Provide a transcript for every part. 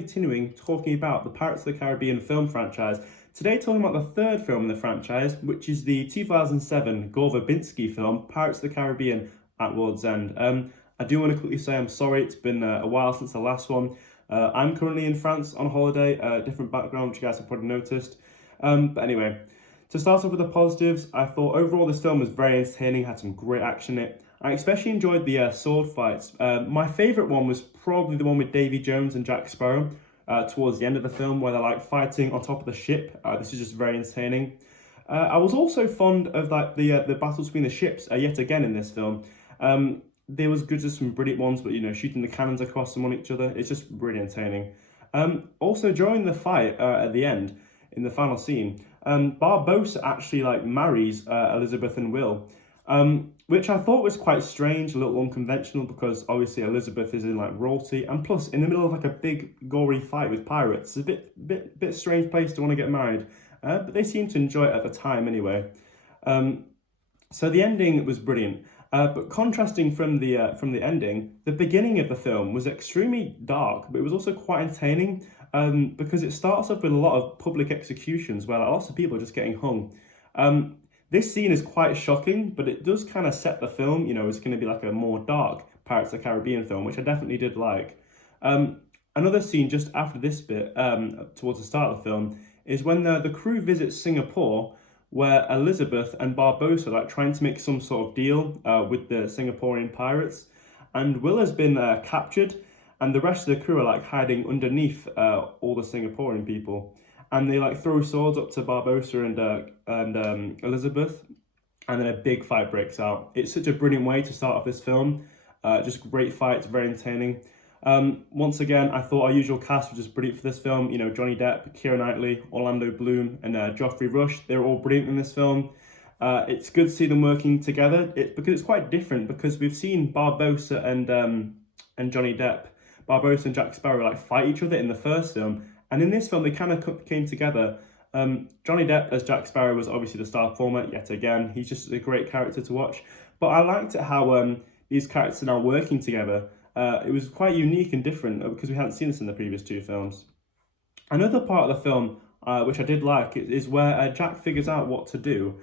continuing talking about the Pirates of the Caribbean film franchise. Today talking about the third film in the franchise, which is the 2007 Gore Verbinski film, Pirates of the Caribbean at World's End. I do want to quickly say I'm sorry, it's been a while since the last one. I'm currently in France on holiday, different background, which you guys have probably noticed. But anyway, to start off with the positives, I thought overall this film was very entertaining, had some great action in it. I especially enjoyed the sword fights. My favourite one was probably the one with Davy Jones and Jack Sparrow towards the end of the film, where they're like fighting on top of the ship. This is just very entertaining. I was also fond of like the battles between the ships yet again in this film. There was just some brilliant ones, but shooting the cannons across them on each other, it's just really entertaining. Also during the fight at the end, in the final scene, Barbossa actually like marries Elizabeth and Will, which I thought was quite strange, a little unconventional, because obviously Elizabeth is in like royalty, and plus in the middle of like a big gory fight with pirates, it's a bit strange place to want to get married, but they seemed to enjoy it at the time anyway. So the ending was brilliant. But contrasting from the ending, the beginning of the film was extremely dark, but it was also quite entertaining because it starts off with a lot of public executions where lots of people are just getting hung. This scene is quite shocking, but it does kind of set the film, it's going to be like a more dark Pirates of the Caribbean film, which I definitely did like. Another scene just after this bit, towards the start of the film, is when the crew visits Singapore, where Elizabeth and Barbossa are like trying to make some sort of deal with the Singaporean pirates, and Will has been captured, and the rest of the crew are like hiding underneath all the Singaporean people, and they like throw swords up to Barbossa and Elizabeth, and then a big fight breaks out. It's such a brilliant way to start off this film. Just great fights, very entertaining. Once again, I thought our usual cast was just brilliant for this film. Johnny Depp, Keira Knightley, Orlando Bloom, and Geoffrey Rush. They were all brilliant in this film. It's good to see them working together. Because it's quite different, because we've seen Barbossa and Johnny Depp, Barbossa and Jack Sparrow like fight each other in the first film, and in this film they kind of came together. Johnny Depp as Jack Sparrow was obviously the star performer yet again. He's just a great character to watch. But I liked it how these characters are now working together. It was quite unique and different because we hadn't seen this in the previous two films. Another part of the film, which I did like, is where Jack figures out what to do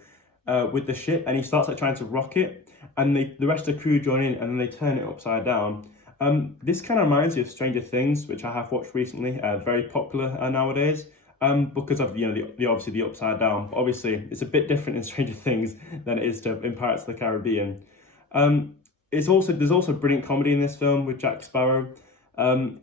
with the ship, and he starts like trying to rock it, and the rest of the crew join in, and then they turn it upside down. This kind of reminds me of Stranger Things, which I have watched recently, very popular nowadays, because of obviously the upside down. But obviously, it's a bit different in Stranger Things than it is in Pirates of the Caribbean. There's also brilliant comedy in this film with Jack Sparrow.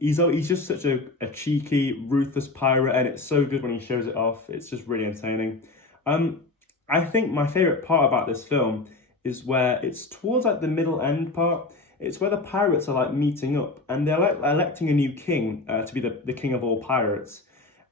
He's just such a cheeky, ruthless pirate, and it's so good when he shows it off. It's just really entertaining. I think my favourite part about this film is where it's towards like the middle end part. It's where the pirates are like meeting up, and they're like electing a new king to be the king of all pirates.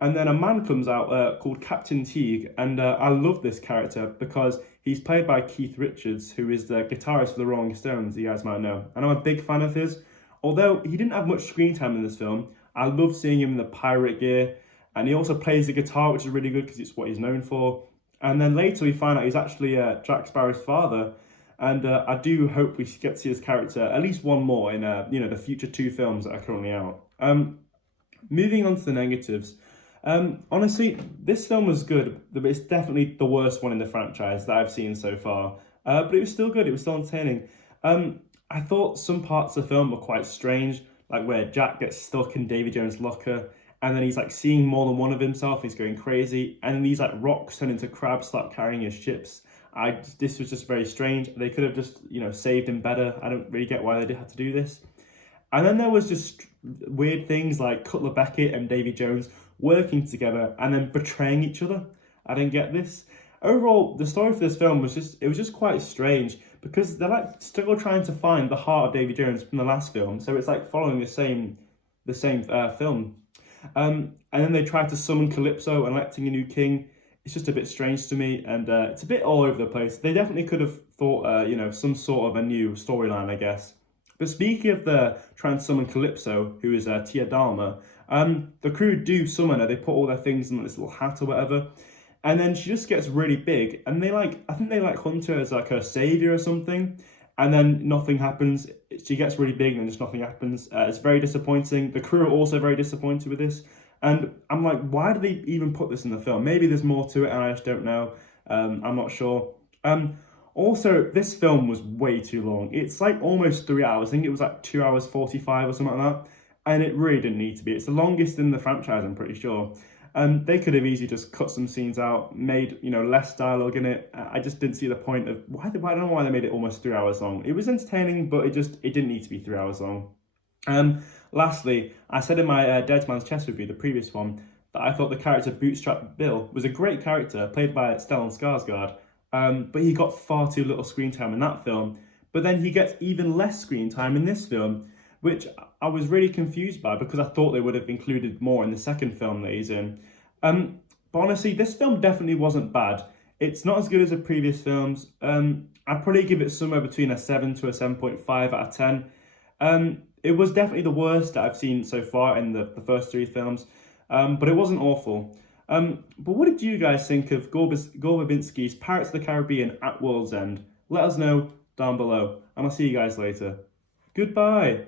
And then a man comes out called Captain Teague, and I love this character because he's played by Keith Richards, who is the guitarist for the Rolling Stones, you guys might know. And I'm a big fan of his. Although he didn't have much screen time in this film, I love seeing him in the pirate gear. And he also plays the guitar, which is really good because it's what he's known for. And then later we find out he's actually Jack Sparrow's father. And I do hope we get to see his character at least one more in the future two films that are currently out. Moving on to the negatives. Honestly, this film was good, but it's definitely the worst one in the franchise that I've seen so far. But it was still good, it was still entertaining. I thought some parts of the film were quite strange, like where Jack gets stuck in Davy Jones' locker, and then he's like seeing more than one of himself, he's going crazy, and then these like rocks turn into crabs, start carrying his ships. This was just very strange. They could have just, saved him better. I don't really get why they had to do this. And then there was just weird things like Cutler Beckett and Davy Jones working together and then betraying each other. I didn't get this. Overall, the story for this film was just quite strange because they're like still trying to find the heart of Davy Jones from the last film. So it's like following the same film. And then they try to summon Calypso and electing a new king. It's just a bit strange to me, and it's a bit all over the place. They definitely could have thought, some sort of a new storyline, I guess. But speaking of the trying to summon Calypso, who is Tia Dalma, the crew do summon her. They put all their things in this little hat or whatever, and then she just gets really big, and I think they hunt her as like her savior or something. and then nothing happens. She gets really big and then just nothing happens. It's very disappointing. The crew are also very disappointed with this. And I'm like, why did they even put this in the film? Maybe there's more to it and I just don't know. I'm not sure. Also, this film was way too long. It's like almost 3 hours. I think it was like 2 hours 45 or something like that. And it really didn't need to be. It's the longest in the franchise, I'm pretty sure. They could have easily just cut some scenes out, made less dialogue in it. I just didn't see the point of why. I don't know why they made it almost 3 hours long. It was entertaining, but it didn't need to be 3 hours long. Lastly, I said in my Dead Man's Chest review, the previous one, that I thought the character Bootstrap Bill was a great character, played by Stellan Skarsgård, but he got far too little screen time in that film. But then he gets even less screen time in this film, which I was really confused by because I thought they would have included more in the second film that he's in. But honestly, this film definitely wasn't bad. It's not as good as the previous films. I'd probably give it somewhere between a 7 to a 7.5 out of 10. It was definitely the worst that I've seen so far in the first three films, but it wasn't awful. But what did you guys think of Gore Verbinski's Pirates of the Caribbean at World's End? Let us know down below, and I'll see you guys later. Goodbye!